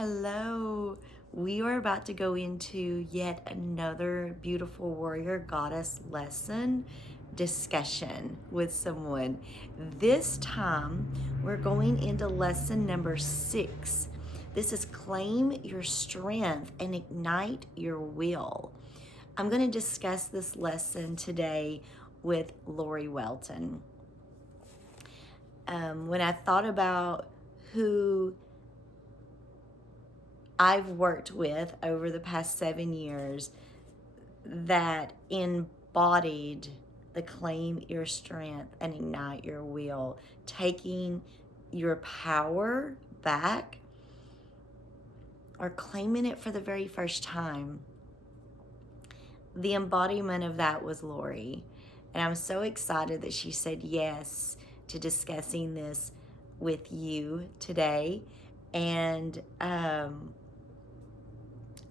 Hello. We are about to go into yet another beautiful warrior goddess lesson discussion with someone. This time, we're going into lesson number 6. This is claim your strength and ignite your will. I'm going to discuss this lesson today with Lori Welton. When I thought about who I've worked with over the past 7 years that embodied the claim your strength and ignite your will, taking your power back or claiming it for the very first time. The embodiment of that was Lori. And I'm so excited that she said yes to discussing this with you today. And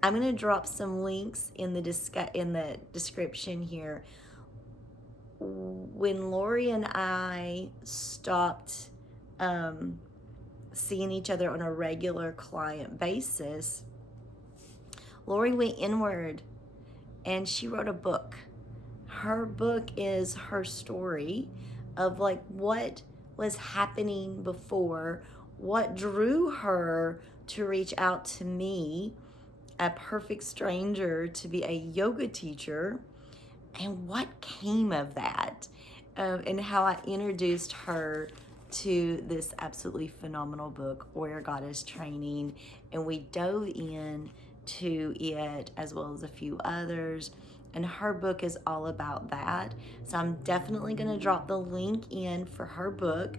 I'm going to drop some links in the description here. When Lori and I stopped seeing each other on a regular client basis, Lori went inward and she wrote a book. Her book is her story of like what was happening before, what drew her to reach out to me, a perfect stranger, to be a yoga teacher, and what came of that, and how I introduced her to this absolutely phenomenal book, Warrior Goddess Training, and we dove in to it as well as a few others, and her book is all about that. So I'm definitely going to drop the link in for her book,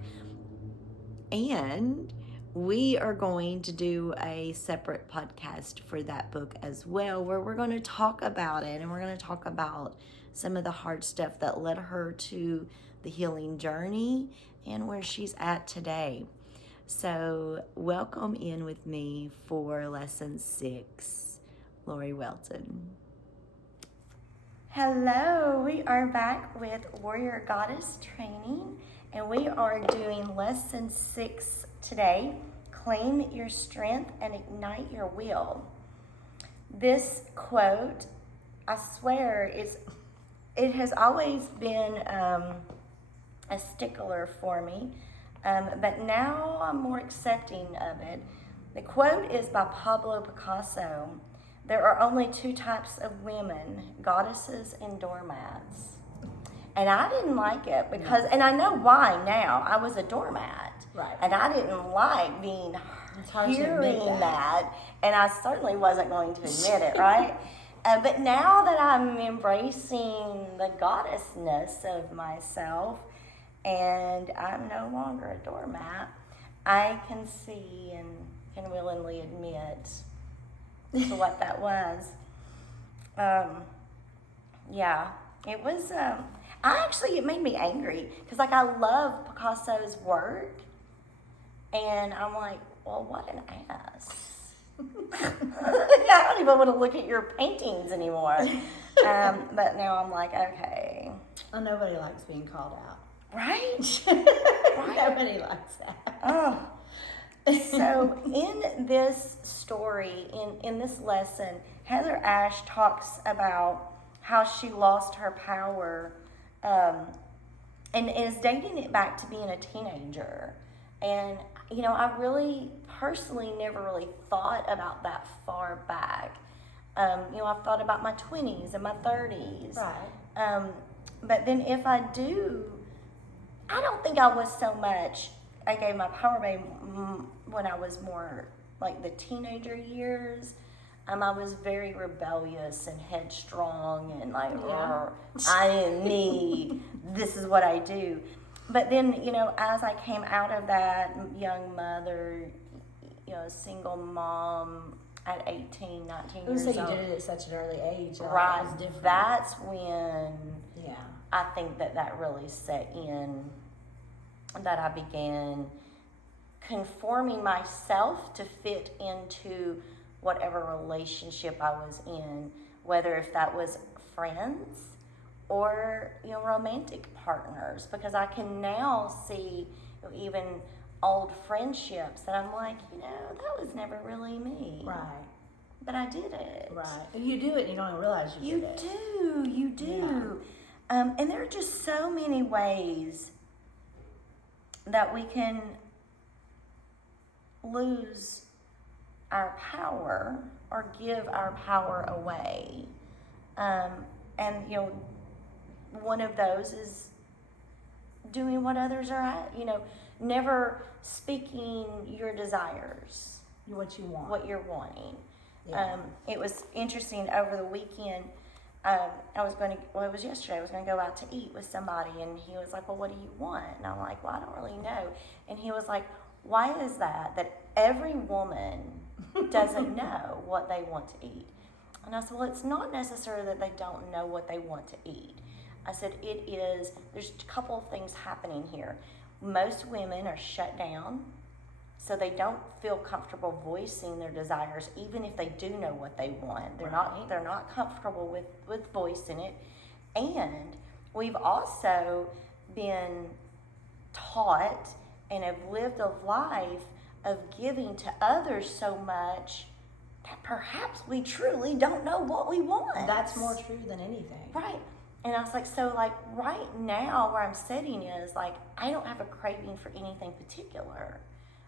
and we are going to do a separate podcast for that book as well, where we're going to talk about it, and we're going to talk about some of the hard stuff that led her to the healing journey and where she's at today. So welcome in with me for lesson 6, Lori Welton. Hello, we are back with Warrior Goddess Training, and we are doing lesson 6 today, claim your strength and ignite your will. This quote, I swear, it has always been a stickler for me, but now I'm more accepting of it. The quote is by Pablo Picasso. There are only 2 types of women, goddesses and doormats. And I didn't like it because, and I know why now. I was a doormat. Right. And I didn't like hearing that. And I certainly wasn't going to admit it, right? But now that I'm embracing the goddessness of myself and I'm no longer a doormat, I can see and can willingly admit to what that was. It was, it made me angry because like I love Picasso's work and I'm like, well, what an ass. I don't even want to look at your paintings anymore. But now I'm like, okay. Well, nobody likes being called out. Right? Right? Nobody likes that. Oh. So in this story, in this lesson, Heather Ash talks about how she lost her power and is dating it back to being a teenager. And, I really personally never really thought about that far back. I've thought about my 20s and my 30s. Right. But then if I do, I don't think I was so much, I gave my power away when I was more like the teenager years. I was very rebellious and headstrong and like, I am me, this is what I do. But then, as I came out of that, young mother, single mom at 18, 19 years old. You did it at such an early age. Right. That's when Yeah. I think that really set in, that I began conforming myself to fit into whatever relationship I was in, whether if that was friends or romantic partners, because I can now see even old friendships that I'm like, that was never really me. Right. But I did it. Right. And you do it and you don't even realize you did it. You do. And there are just so many ways that we can lose our power or give our power away. And, one of those is doing what others are at, never speaking your desires. What you want. What you're wanting. Yeah. It was interesting over the weekend. It was yesterday. I was going to go out to eat with somebody, and he was like, well, what do you want? And I'm like, well, I don't really know. And he was like, why is that every woman doesn't know what they want to eat? And I said, well, it's not necessarily that they don't know what they want to eat. I said, there's a couple of things happening here. Most women are shut down, so they don't feel comfortable voicing their desires, even if they do know what they want. They're not comfortable with voicing it. And we've also been taught and have lived a life of giving to others so much that perhaps we truly don't know what we want. That's more true than anything. Right. And I was like, so like right now where I'm sitting is like, I don't have a craving for anything particular.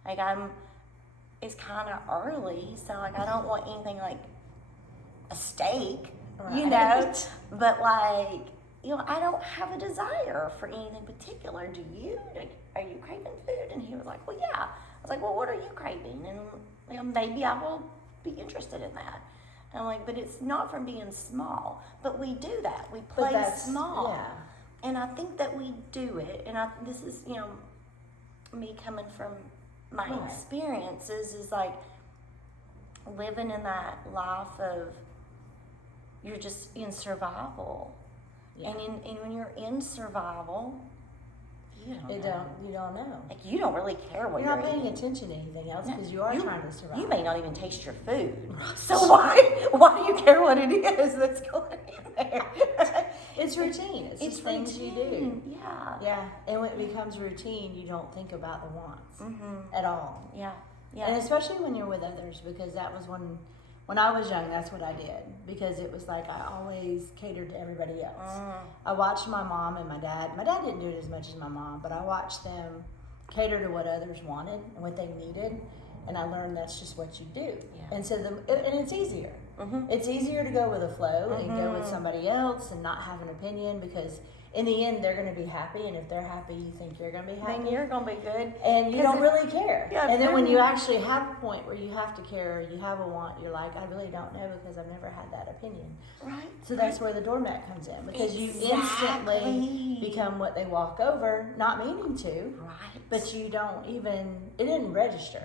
Like it's kind of early, so like I don't want anything like a steak, Right. But like, I don't have a desire for anything particular. Do you? Are you craving food? And he was like, well, yeah. I was like, well, what are you craving? And maybe I will be interested in that. And I'm like, but it's not from being small. But we do that. We play small. Yeah. And I think that we do it. And this is, me coming from my experiences is like living in that life of you're just in survival. Yeah. And when you're in survival, you don't know. Like you don't really care what you're you're not paying eating. attention to anything else because you are trying to survive. You may not even taste your food. So why do you care what it is that's going in there? It's routine. It's just things you do. Yeah. Yeah. And when it becomes routine, you don't think about the wants at all. Yeah. Yeah. And especially when you're with others, because that was when I was young, that's what I did. Because it was like I always catered to everybody else. I watched my mom and my dad. My dad didn't do it as much as my mom, but I watched them cater to what others wanted and what they needed. And I learned that's just what you do. Yeah. And so and it's easier. It's easier to go with the flow and go with somebody else and not have an opinion, because in the end they're going to be happy, and if they're happy, you think you're going to be happy. Then you're going to be good. And you don't really care. Yeah, and then when you actually have a point where you have to care, you have a want, you're like, I really don't know because I've never had that opinion. Right. So that's where the doormat comes in, because you instantly become what they walk over, not meaning to. Right. But you don't even, it didn't register.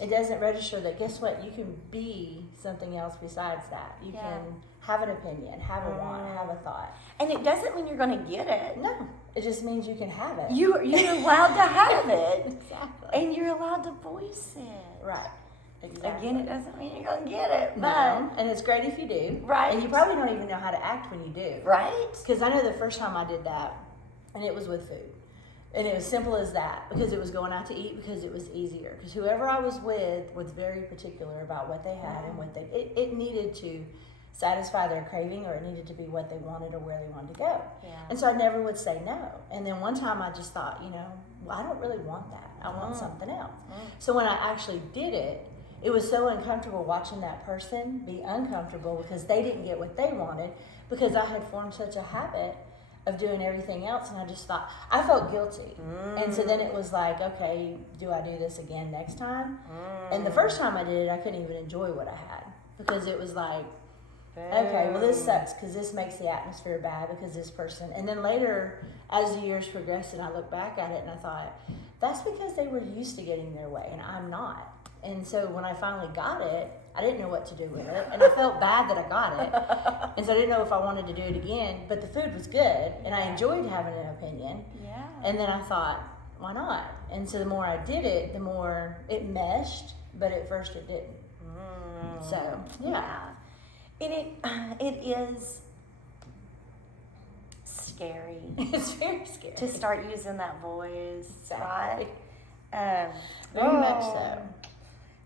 It doesn't register that, guess what, you can be something else besides that. You can have an opinion, have a want, have a thought. And it doesn't mean you're going to get it. No, it just means you can have it. You're allowed to have it. Exactly. And you're allowed to voice it. Right. Exactly. Again, it doesn't mean you're going to get it. No, and it's great if you do. Right. And you probably don't even know how to act when you do. Right. Because I know the first time I did that, and it was with food. And it was simple as that, because it was going out to eat, because it was easier. Because whoever I was with was very particular about what they had and what it needed to satisfy their craving, or it needed to be what they wanted or where they wanted to go. Yeah. And so I never would say no. And then one time I just thought, well, I don't really want that. I want something else. So when I actually did it, it was so uncomfortable watching that person be uncomfortable because they didn't get what they wanted, because I had formed such a habit of doing everything else, and I just thought, I felt guilty. And so then it was like, okay, do I do this again next time? And the first time I did it, I couldn't even enjoy what I had, because it was like, okay, well, this sucks because this makes the atmosphere bad because this person. And then later, as the years progressed and I look back at it and I thought, that's because they were used to getting their way and I'm not. And so when I finally got it, I didn't know what to do with it, and I felt bad that I got it. And so I didn't know if I wanted to do it again, but the food was good, and I enjoyed having an opinion. Yeah. And then I thought, why not? And so the more I did it, the more it meshed, but at first it didn't. So, yeah. It is scary. It's very scary. To start using that voice, Exactly. Very much so.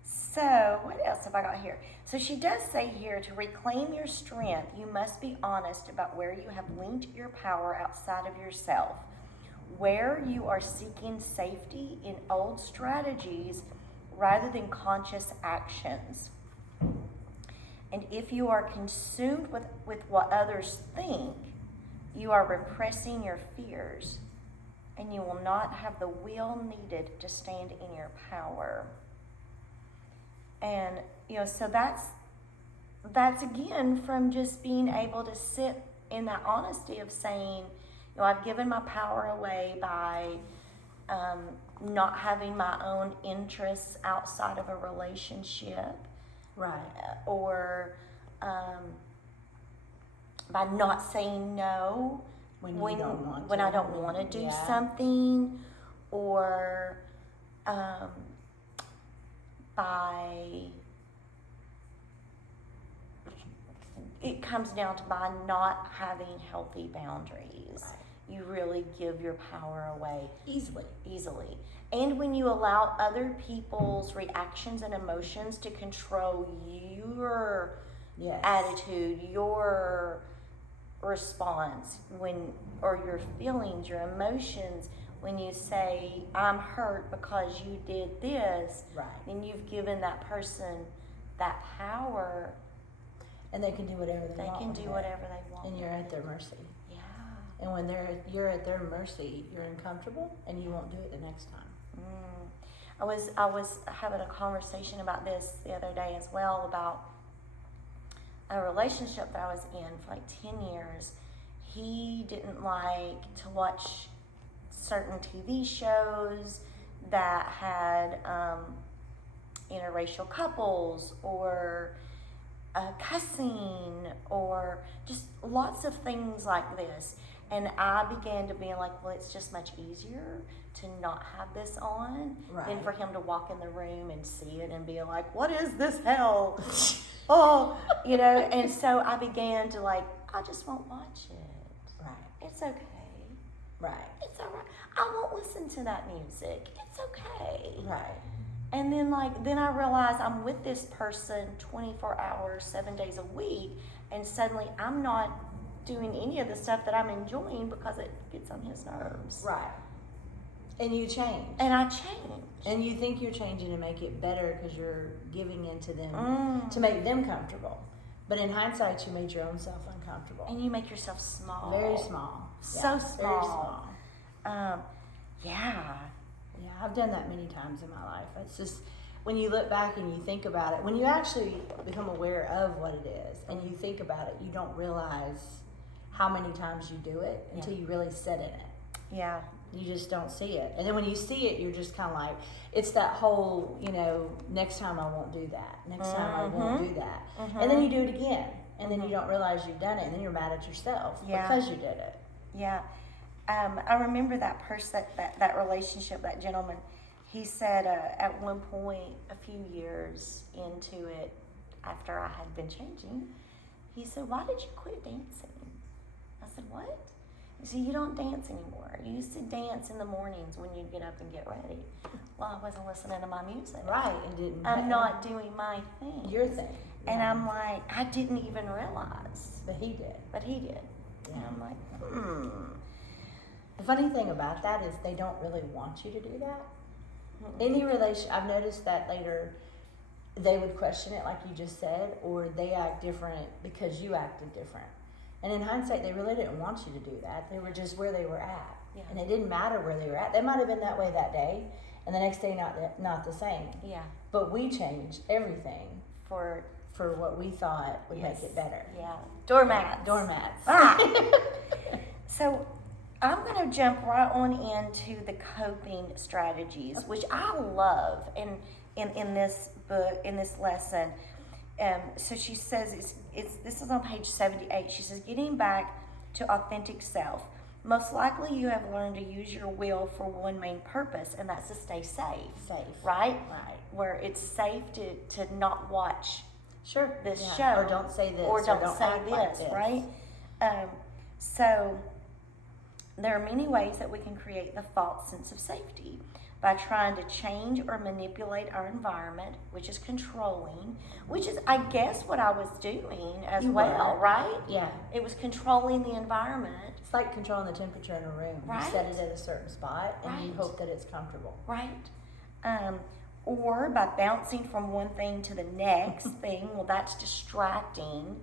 So, what else have I got here? So she does say here, to reclaim your strength, you must be honest about where you have linked your power outside of yourself, where you are seeking safety in old strategies rather than conscious actions. And if you are consumed with what others think, you are repressing your fears, and you will not have the will needed to stand in your power. And, so that's again from just being able to sit in that honesty of saying, I've given my power away by not having my own interests outside of a relationship. Right. Or by not saying no when I don't want to do something, or it comes down to by not having healthy boundaries. Right. You really give your power away easily. And when you allow other people's reactions and emotions to control your attitude, your response, or your feelings, your emotions, when you say, I'm hurt because you did this, right, then you've given that person that power. And they can do whatever they want. They can do whatever they want. And you're at their mercy. Yeah. And when you're at their mercy, you're uncomfortable, and you won't do it the next time. I was having a conversation about this the other day as well, about a relationship that I was in for like 10 years. He didn't like to watch certain TV shows that had interracial couples, or cussing, or just lots of things like this. And I began to be like, well, it's just much easier to not have this on than for him to walk in the room and see it and be like, what is this hell? And so I began to I just won't watch it. Right. It's okay. Right. It's all right. I won't listen to that music. It's okay. Right. And then I realized I'm with this person 24 hours, 7 days a week, and suddenly I'm not doing any of the stuff that I'm enjoying because it gets on his nerves. Right. And you change. And I change. And you think you're changing to make it better because you're giving in to them to make them comfortable. But in hindsight, you made your own self uncomfortable. And you make yourself small. Very small. So small. Very small. Yeah, I've done that many times in my life. It's just, when you look back and you think about it, when you actually become aware of what it is and you think about it, you don't realize how many times you do it until you really sit in it. Yeah. You just don't see it. And then when you see it, you're just kind of like, it's that whole, next time I won't do that. Next time I won't do that. And then you do it again. And then you don't realize you've done it. And then you're mad at yourself because you did it. Yeah. I remember that person, that relationship, that gentleman, he said at one point, a few years into it, after I had been changing, he said, why did you quit dancing? I said, what? He said, you don't dance anymore. You used to dance in the mornings when you'd get up and get ready. Well, I wasn't listening to my music. Right. And didn't. I'm not doing my thing. Your thing. Yeah. And I'm like, I didn't even realize. But he did. Yeah. And I'm like, The funny thing about that is they don't really want you to do that. Any relation, I've noticed that later, they would question it like you just said, or they act different because you acted different. And in hindsight, they really didn't want you to do that. They were just where they were at. Yeah. And it didn't matter where they were at. They might have been that way that day, and the next day not the same. Yeah. But we changed everything for what we thought would make it better. Yeah. Doormats. So I'm going to jump right on into the coping strategies, which I love in this book, in this lesson. So she says, this is on page 78. She says, getting back to authentic self. Most likely you have learned to use your will for one main purpose, and that's to stay safe. Right? Right. Where it's safe to not watch this show. Or don't say this. Or don't say act this, like this, right? So there are many ways that we can create the false sense of safety. by trying to change or manipulate our environment, which is controlling, which is, I guess, what I was doing as well, right? Yeah. It was controlling the environment. It's like controlling the temperature in a room. Right. You set it at a certain spot, and you Right. hope that it's comfortable. Right. Or by bouncing from one thing to the next thing. Well, that's distracting.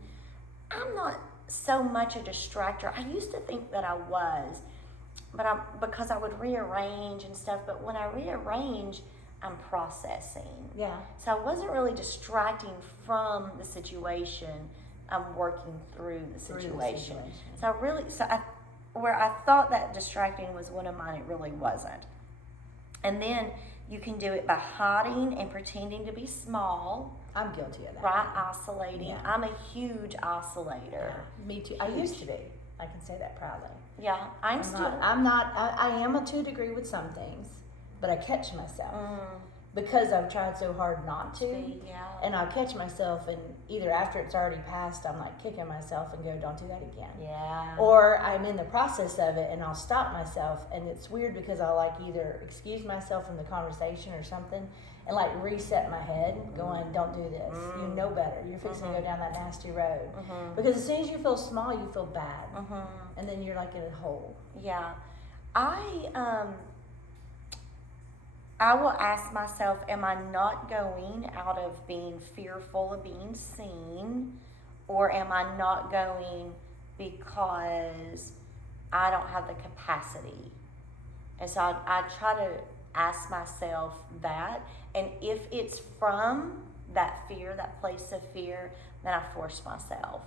I'm not so much a distractor. I used to think that I was, but because I would rearrange and stuff. But when I rearrange, I'm processing. Yeah. So I wasn't really distracting from the situation. I'm working through the situation. So where I thought that distracting was one of mine, it really wasn't. And then you can do it by hiding and pretending to be small. I'm guilty of that. Right, isolating. Yeah. I'm a huge isolator. Yeah, me too. I used to be. I can say that proudly. Yeah, I am to a degree with some things, but I catch myself because I've tried so hard not to. Yeah. And I'll catch myself, and either after it's already passed, I'm like kicking myself and go, don't do that again. Yeah. Or I'm in the process of it and I'll stop myself, and it's weird because I'll like either excuse myself from the conversation or something and like reset my head going, don't do this. You know better. You're fixing to go down that nasty road. Because as soon as you feel small, you feel bad. And then you're like in a hole. Yeah. I will ask myself, am I not going out of being fearful of being seen, or am I not going because I don't have the capacity? And so I try to ask myself that, and if it's from that fear, that place of fear, then I force myself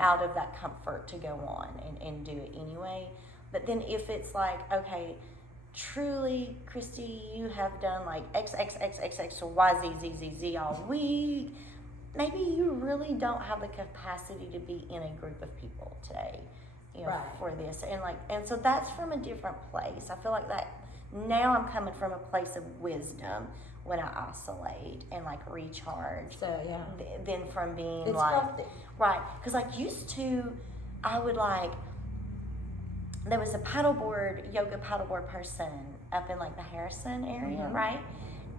out of that comfort to go on and do it anyway. But then if it's like, okay, truly, Christy, you have done like X, X, X, X, X, to Y, Z, Z, Z, Z all week. Maybe you really don't have the capacity to be in a group of people today, for this. And so that's from a different place. I feel like that now I'm coming from a place of wisdom when I isolate and like recharge. So, yeah. Than from being It's like, healthy. right. Because like used to, I would like, there was a yoga paddleboard person up in like the Harrison area, right?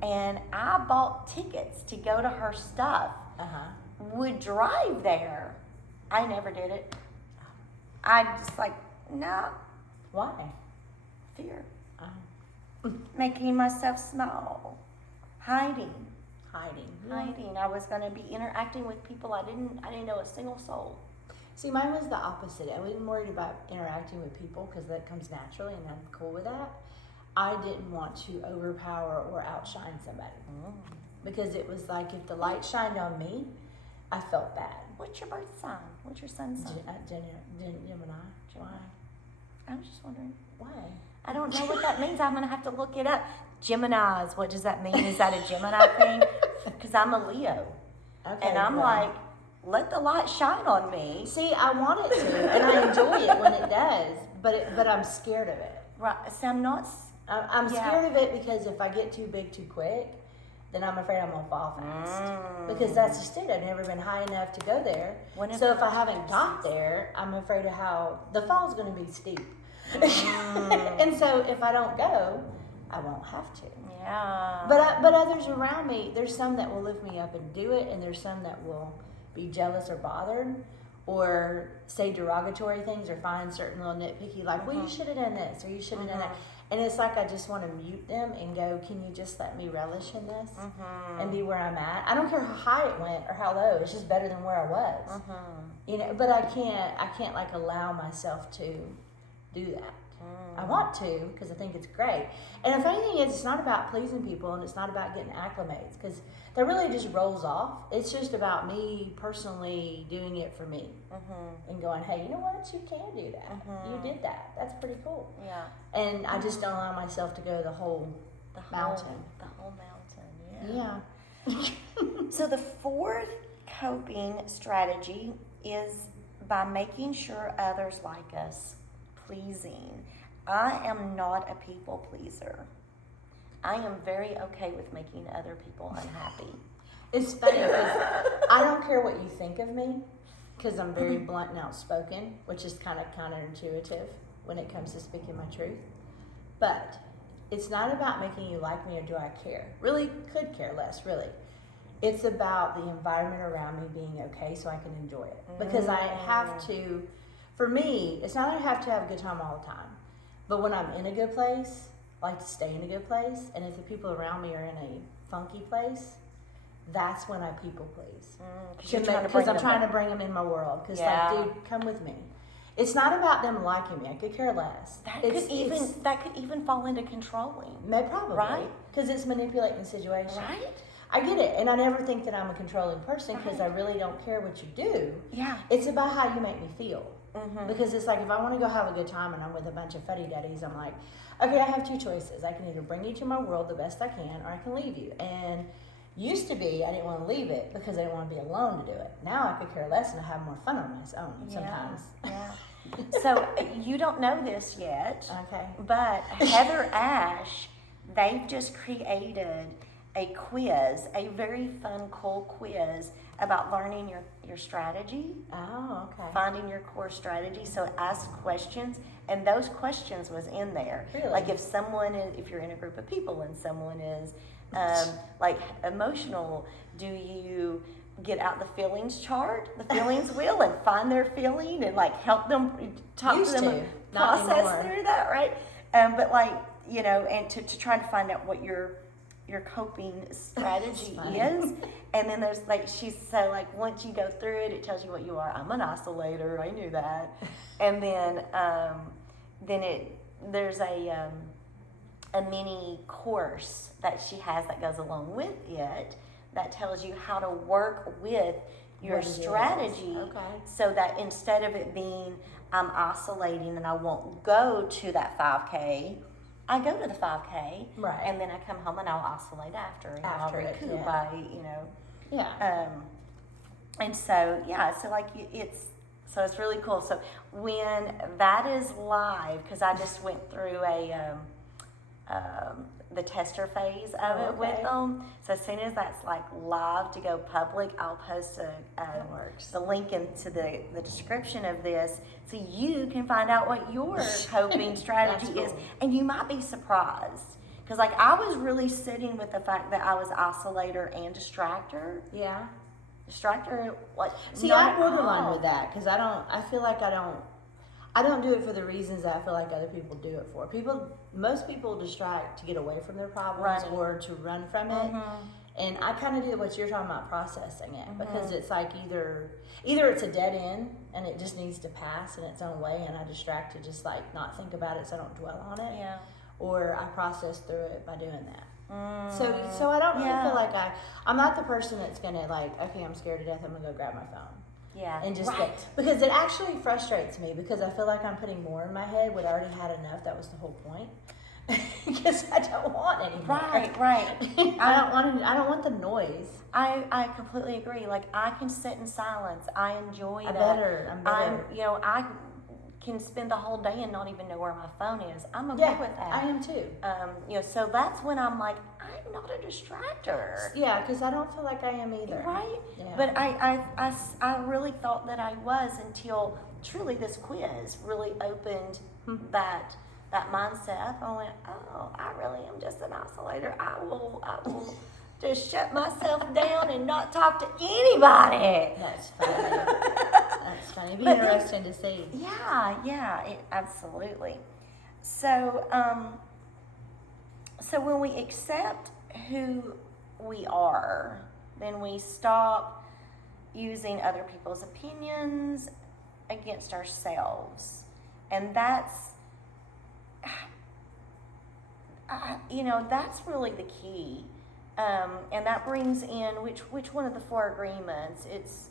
And I bought tickets to go to her stuff. Would drive there. I never did it. I just like, no. Why? Fear. Making myself small. Hiding. I was going to be interacting with people I didn't know a single soul. See, mine was the opposite. I wasn't worried about interacting with people because that comes naturally, and I'm cool with that. I didn't want to overpower or outshine somebody because it was like if the light shined on me, I felt bad. What's your birth sign? What's your sun's sign? Gemini. Why? I was just wondering. Why? I don't know what that means. I'm going to have to look it up. Geminis, what does that mean? Is that a Gemini thing? Because I'm a Leo. Okay. And I'm like, let the light shine on me. See, I want it to, and I enjoy it when it does, but I'm scared of it. Right. See, I'm scared of it because if I get too big too quick, then I'm afraid I'm going to fall fast. Because that's just it. I've never been high enough to go there. So if I haven't got there, I'm afraid of how the fall's going to be steep. And so if I don't go, I won't have to. Yeah. But others around me, there's some that will lift me up and do it, and there's some that will be jealous or bothered or say derogatory things or find certain little nitpicky, like, well, you should have done this or you should have done that. And it's like I just want to mute them and go, can you just let me relish in this and be where I'm at? I don't care how high it went or how low. It's just better than where I was. But I can't like allow myself to do that. I want to because I think it's great. And the funny thing is, it's not about pleasing people and it's not about getting acclimates because that really just rolls off. It's just about me personally doing it for me and going, hey, you know what? You can do that. You did that. That's pretty cool. Yeah. And I just don't allow myself to go the whole mountain. The whole mountain, yeah. Yeah. So the fourth coping strategy is by making sure others like us, pleasing. I am not a people pleaser. I am very okay with making other people unhappy. It's funny because I don't care what you think of me because I'm very blunt and outspoken, which is kind of counterintuitive when it comes to speaking my truth. But it's not about making you like me or do I care. Really could care less, really. It's about the environment around me being okay so I can enjoy it. Because I have to, for me, it's not that I have to have a good time all the time. But when I'm in a good place, I like to stay in a good place. And if the people around me are in a funky place, that's when I people please. Because I'm trying to bring them in my world. Because like, dude, come with me. It's not about them liking me. I could care less. That could even fall into controlling. Probably. Right? Because it's manipulating the situation. Right? I get it. And I never think that I'm a controlling person because I really don't care what you do. Yeah. It's about how you make me feel. Because it's like if I want to go have a good time and I'm with a bunch of fuddy-duddies, I'm like, okay, I have two choices. I can either bring you to my world the best I can or I can leave you. And used to be I didn't want to leave it because I didn't want to be alone to do it. Now I could care less and I have more fun on my own sometimes. Yeah. So you don't know this yet. Okay. But Heather Ash, they've just created a quiz, a very fun, cool quiz about learning your strategy. Oh, okay. Finding your core strategy. So ask questions, and those questions was in there. Really? Like if you're in a group of people and someone is like emotional, do you get out the feelings chart, the feelings wheel, and find their feeling and like help them talk to them process through that, right? But like, you know, and to try to find out what your coping strategy is. And then there's like, she's so like, once you go through it, it tells you what you are. I'm an oscillator. I knew that. And then there's a mini course that she has that goes along with it that tells you how to work with your strategy. Okay. So that instead of it being, I'm oscillating and I won't go to that 5K, I go to the 5K, right, and then I come home and I'll oscillate after and I'll recoup by, you know. Yeah. And so, so like it's really cool. So when that is live, because I just went through the tester phase of it with them. So as soon as that's like live to go public, I'll post the link into the description of this so you can find out what your coping strategy is. And you might be surprised. Because like I was really sitting with the fact that I was oscillator and distractor. Yeah. Distractor, like, see, I'm borderline with that because I feel like I don't do it for the reasons that I feel like other people do it for. Most people distract to get away from their problems or to run from it. And I kind of do what you're talking about, processing it, because it's like either it's a dead end and it just needs to pass in its own way, and I distract to just like not think about it so I don't dwell on it. Yeah. Or I process through it by doing that. So I don't really feel like I'm not the person that's gonna like, okay, I'm scared to death, I'm gonna go grab my phone. Yeah. And just because it actually frustrates me because I feel like I'm putting more in my head when I already had enough. That was the whole point. Because I don't want any more. Right. I don't want the noise. I completely agree. Like I can sit in silence. I enjoy that. I'm better. I can spend the whole day and not even know where my phone is. I'm okay with that. I am too. So that's when I'm like, I'm not a distractor. Yeah, because I don't feel like I am either. Right? Yeah. But I really thought that I was until truly this quiz really opened that mindset up. I went, oh, I really am just an oscillator. I will just shut myself down and not talk to anybody. That's funny. That's funny. It'd be interesting to see. Yeah, absolutely. So, so when we accept who we are, then we stop using other people's opinions against ourselves. And that's really the key. And that brings in which one of the 4 agreements? It's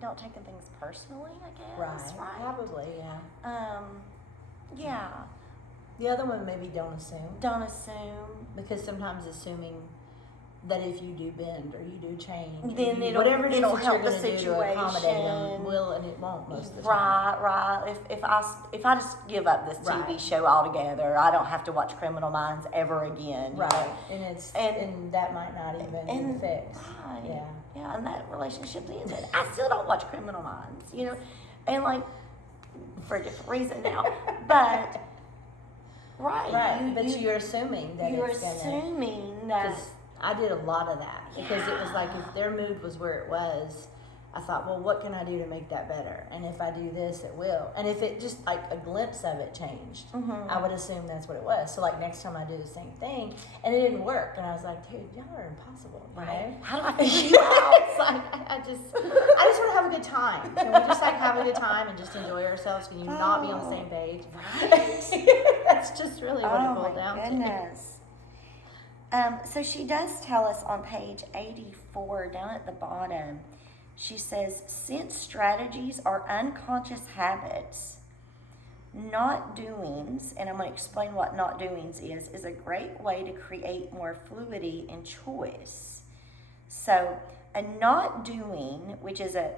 don't take things personally, I guess. Right. Probably, yeah. Yeah. The other one maybe don't assume. Don't assume. Because sometimes assuming that if you do bend or you do change, then whatever it is that help you're the going to do to accommodate them will, and it won't most of the time. Right. If I just give up this TV show altogether, I don't have to watch Criminal Minds ever again. Right. And that might not even be fixed. Right. Yeah. And that relationship's ended. I still don't watch Criminal Minds, and like for a different reason now, but Right. But you're assuming that you're it's gonna. assuming that. Because I did a lot of that because it was like if their mood was where it was, I thought, well, what can I do to make that better? And if I do this, it will. And if it just like a glimpse of it changed, I would assume that's what it was. So like next time I do the same thing, and it didn't work, and I was like, dude, y'all are impossible. You know? How do I figure you out? It's like I just want to have a good time. Can we just like have a good time and just enjoy ourselves? Can you not be on the same page? That's just really what it boiled down to. So she does tell us on page 84, down at the bottom, she says, since strategies are unconscious habits, not doings, and I'm going to explain what not doings is a great way to create more fluidity and choice. So a not doing, which is a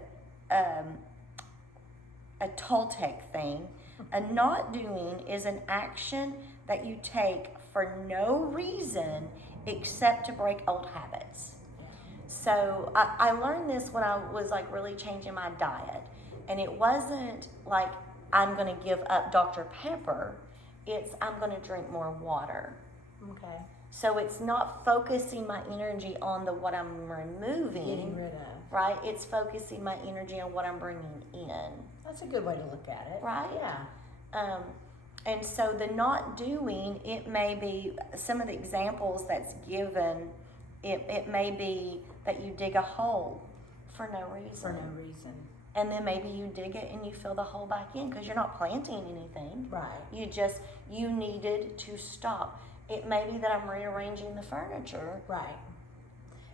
Toltec thing, a not doing is an action that you take for no reason except to break old habits. So I learned this when I was like really changing my diet, and it wasn't like I'm going to give up Dr. Pepper. It's I'm going to drink more water. Okay. So it's not focusing my energy on what I'm removing. Getting rid of. Right? It's focusing my energy on what I'm bringing in. That's a good way to look at it. Right? Yeah. And so the not doing, it may be some of the examples that's given, it may be that you dig a hole for no reason. For no reason. And then maybe you dig it and you fill the hole back in because you're not planting anything. Right. You needed to stop. It may be that I'm rearranging the furniture. Right.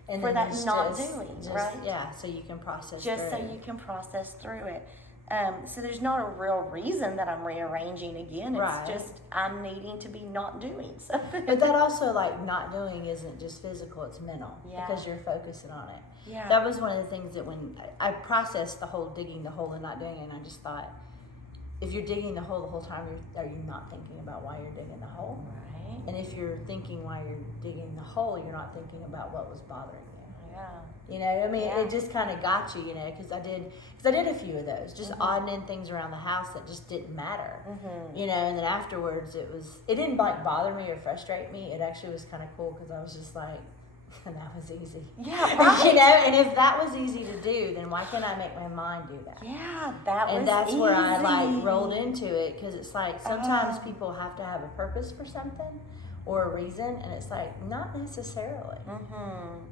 And for then that not doing, right? Yeah, so you can process just so you can process through it. So there's not a real reason that I'm rearranging again. It's just I'm needing to be not doing something. But that also, like, not doing isn't just physical, it's mental. Yeah. Because you're focusing on it. Yeah. That was one of the things that when I processed the whole digging the hole and not doing it, and I just thought, if you're digging the hole time, are you not thinking about why you're digging the hole? Right. And if you're thinking why you're digging the hole, you're not thinking about what was bothering you. Yeah. You know, I mean, it just kind of got you, you know, because I did a few of those, just odding in things around the house that just didn't matter, you know, and then afterwards it didn't like bother me or frustrate me. It actually was kind of cool because I was just like, that was easy. Yeah, right. You know, and if that was easy to do, then why can't I make my mind do that? Yeah, that was And that's easy. where I like rolled into it because it's like sometimes people have to have a purpose for something or a reason, and it's like not necessarily.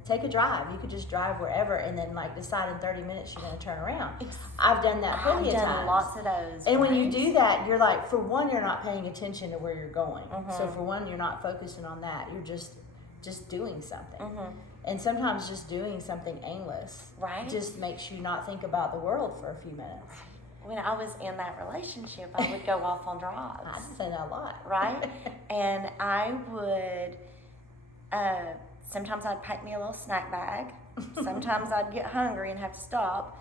Take a drive. You could just drive wherever and then like decide in 30 minutes you're going to turn around. I've done that plenty of times. I've done lots of those. And when you do that, you're like, for one, you're not paying attention to where you're going. So for one, you're not focusing on that. You're just doing something. And sometimes just doing something aimless just makes you not think about the world for a few minutes. When I was in that relationship, I would go off on drives. I say that a lot. Right? And I would, sometimes I'd pack me a little snack bag. Sometimes I'd get hungry and have to stop.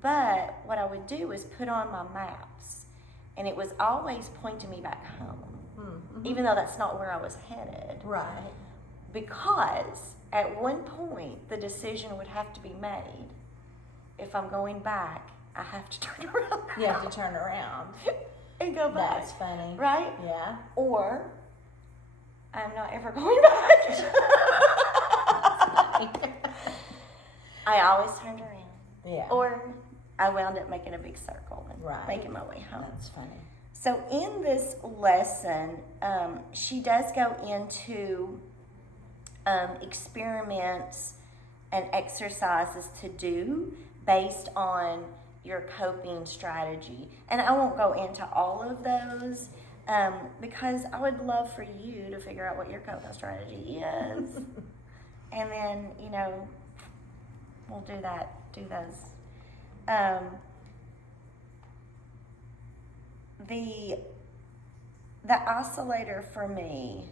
But what I would do is put on my maps. And it was always pointing me back home. Even though that's not where I was headed. Right. Because at one point, the decision would have to be made. If I'm going back, I have to turn around. You have to turn around. And go back. That's funny. Right? Yeah. Or, I'm not ever going back. I always turned around. Yeah. Or, I wound up making a big circle and making my way home. That's funny. So, in this lesson, she does go into experiments and exercises to do based on your coping strategy. And I won't go into all of those because I would love for you to figure out what your coping strategy is. And then, you know, we'll do those. The oscillator for me,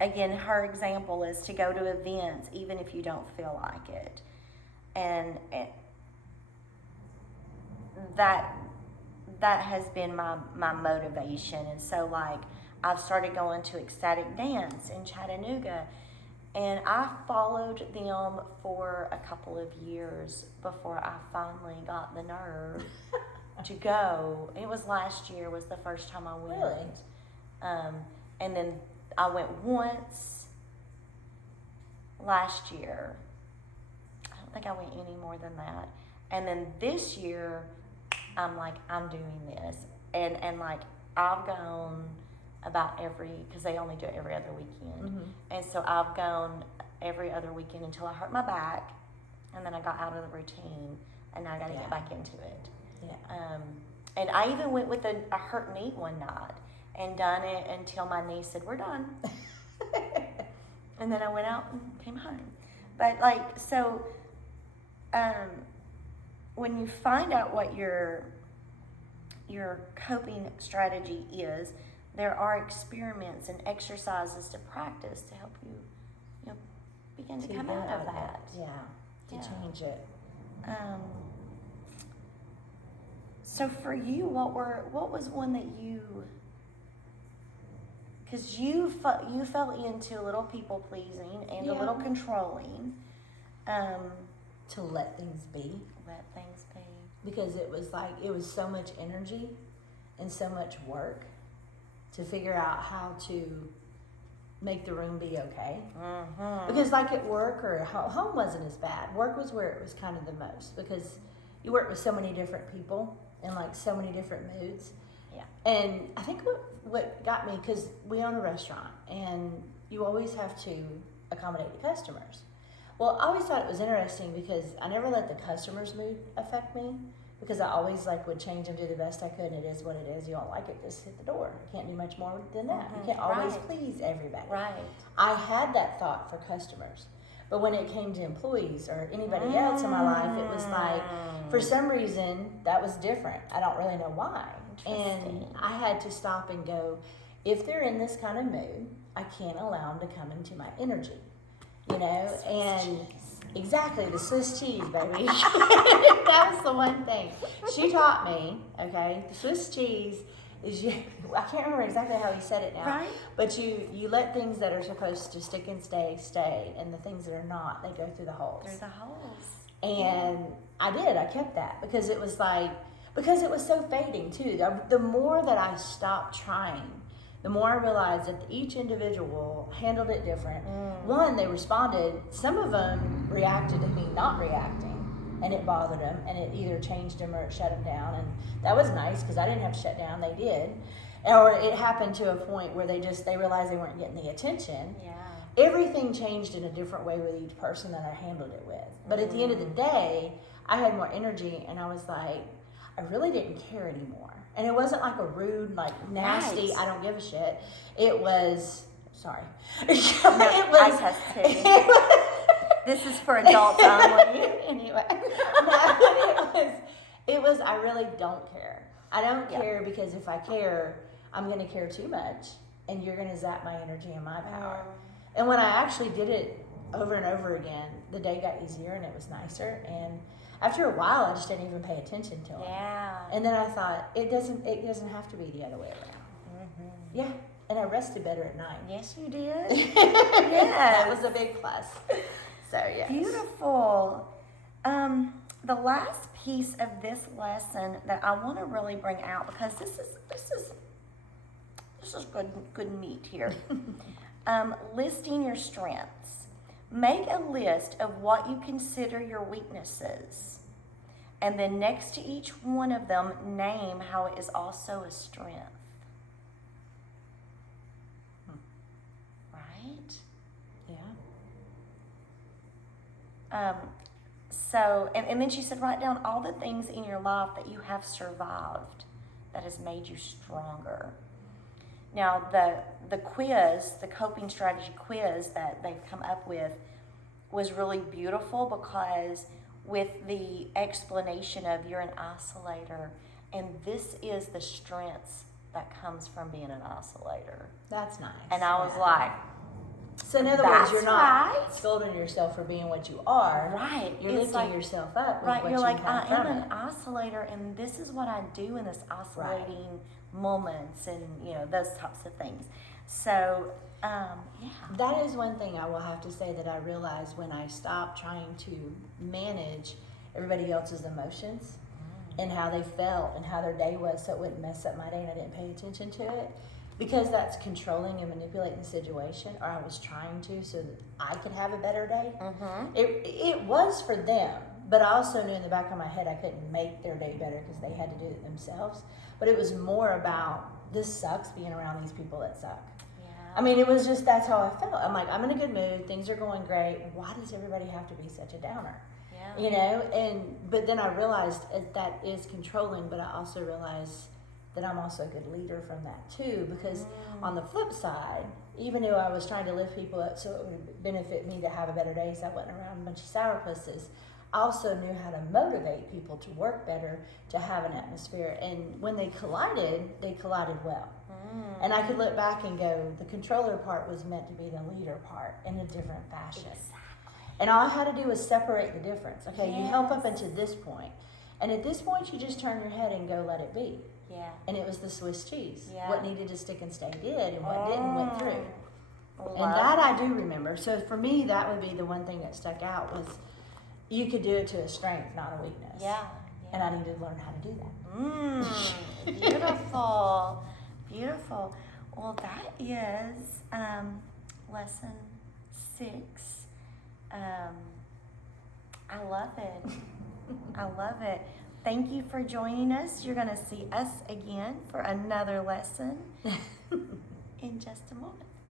again, her example is to go to events even if you don't feel like it. And that has been my motivation. And so, like, I've started going to ecstatic dance in Chattanooga, and I followed them for a couple of years before I finally got the nerve to go. It was last year was the first time I went. Really? And then I went once last year. I don't think I went any more than that. And then this year, I'm like, I'm doing this. And like, I've gone about because they only do it every other weekend. Mm-hmm. And so I've gone every other weekend until I hurt my back. And then I got out of the routine. And now I got to get back into it. Yeah. And I even went with a hurt knee one night and done it until my knee said, we're done. And then I went out and came home. But like, so when you find out what your coping strategy is, there are experiments and exercises to practice to help you, begin to come out of that. Yeah, to change it. So for you, what was one that because you fell into a little people pleasing and a little controlling. To let things be. Let things be. Because it was so much energy and so much work to figure out how to make the room be okay. Mm-hmm. Because like at work or home wasn't as bad. Work was where it was kind of the most, because you work with so many different people and like so many different moods. Yeah. And I think what got me, because we own a restaurant and you always have to accommodate the customers. Well, I always thought it was interesting because I never let the customer's mood affect me, because I always would change and do the best I could, and it is what it is. You don't like it, just hit the door. You can't do much more than that. Mm-hmm. You can't always please everybody. Right. I had that thought for customers. But when it came to employees or anybody else in my life, it was like, for some reason, that was different. I don't really know why. And I had to stop and go, if they're in this kind of mood, I can't allow them to come into my energy. Exactly, the Swiss cheese, baby. That was the one thing. She taught me, okay, the Swiss cheese is, I can't remember exactly how he said it now. Right. But you let things that are supposed to stick and stay, and the things that are not, they go through the holes. Through the holes. And I kept that, because it was so fading too. The more that I stopped trying, the more I realized that each individual handled it different. One, they responded. Some of them reacted to me not reacting, and it bothered them, and it either changed them or it shut them down. And that was nice, because I didn't have to shut down. They did. Or it happened to a point where they realized they weren't getting the attention. Yeah. Everything changed in a different way with each person that I handled it with. But at the end of the day, I had more energy, and I was like, I really didn't care anymore. And it wasn't like a rude, nasty, right. I don't give a shit. It was, sorry. No, I test too. This is for adults only. Anyway. It was, I really don't care. I don't care, because if I care, I'm going to care too much, and you're going to zap my energy and my power. And when I actually did it over and over again, the day got easier and it was nicer. And after a while, I just didn't even pay attention to it. Yeah. And then I thought, it doesn't have to be the other way around. Mm-hmm. Yeah. And I rested better at night. Yes, you did. Yes. That was a big plus. So, yes. Beautiful. The last piece of this lesson that I want to really bring out, because this is good meat here. Listing your strengths. Make a list of what you consider your weaknesses, and then next to each one of them, name how it is also a strength. Right? Yeah. So, and then she said, write down all the things in your life that you have survived that has made you stronger. Now, the quiz, the coping strategy quiz that they've come up with was really beautiful, because with the explanation of you're an isolator, and this is the strengths that comes from being an isolator. That's nice. And I was like, so in other words, you're not scolding yourself for being what you are. Right. You're lifting yourself up. Right. You're like, I am an it. isolator, and this is what I do in this isolating moments, and those types of things. So, yeah. That is one thing I will have to say that I realized when I stopped trying to manage everybody else's emotions and how they felt and how their day was, so it wouldn't mess up my day and I didn't pay attention to it. Because that's controlling and manipulating the situation, or I was trying to, so that I could have a better day. It was for them, but I also knew in the back of my head I couldn't make their day better because they had to do it themselves. But it was more about, this sucks being around these people that suck. I mean, it was just, that's how I felt. I'm like, I'm in a good mood, things are going great. Why does everybody have to be such a downer? Yeah. You know, but then I realized that is controlling, but I also realized that I'm also a good leader from that too, because on the flip side, even though I was trying to lift people up so it would benefit me to have a better day, so I wasn't around a bunch of sourpusses, I also knew how to motivate people to work better, to have an atmosphere. And when they collided well. And I could look back and go, the controller part was meant to be the leader part in a different fashion. Exactly. And all I had to do was separate the difference. Okay, you help up until this point. And at this point, you just turn your head and go let it be. Yeah. And it was the Swiss cheese. Yeah. What needed to stick and stay did, and what didn't went through. Love And that I do remember. So for me, that would be the one thing that stuck out was you could do it to a strength, not a weakness. Yeah. And I needed to learn how to do that. Beautiful. Beautiful. Well, that is lesson 6. I love it. I love it. Thank you for joining us. You're going to see us again for another lesson in just a moment.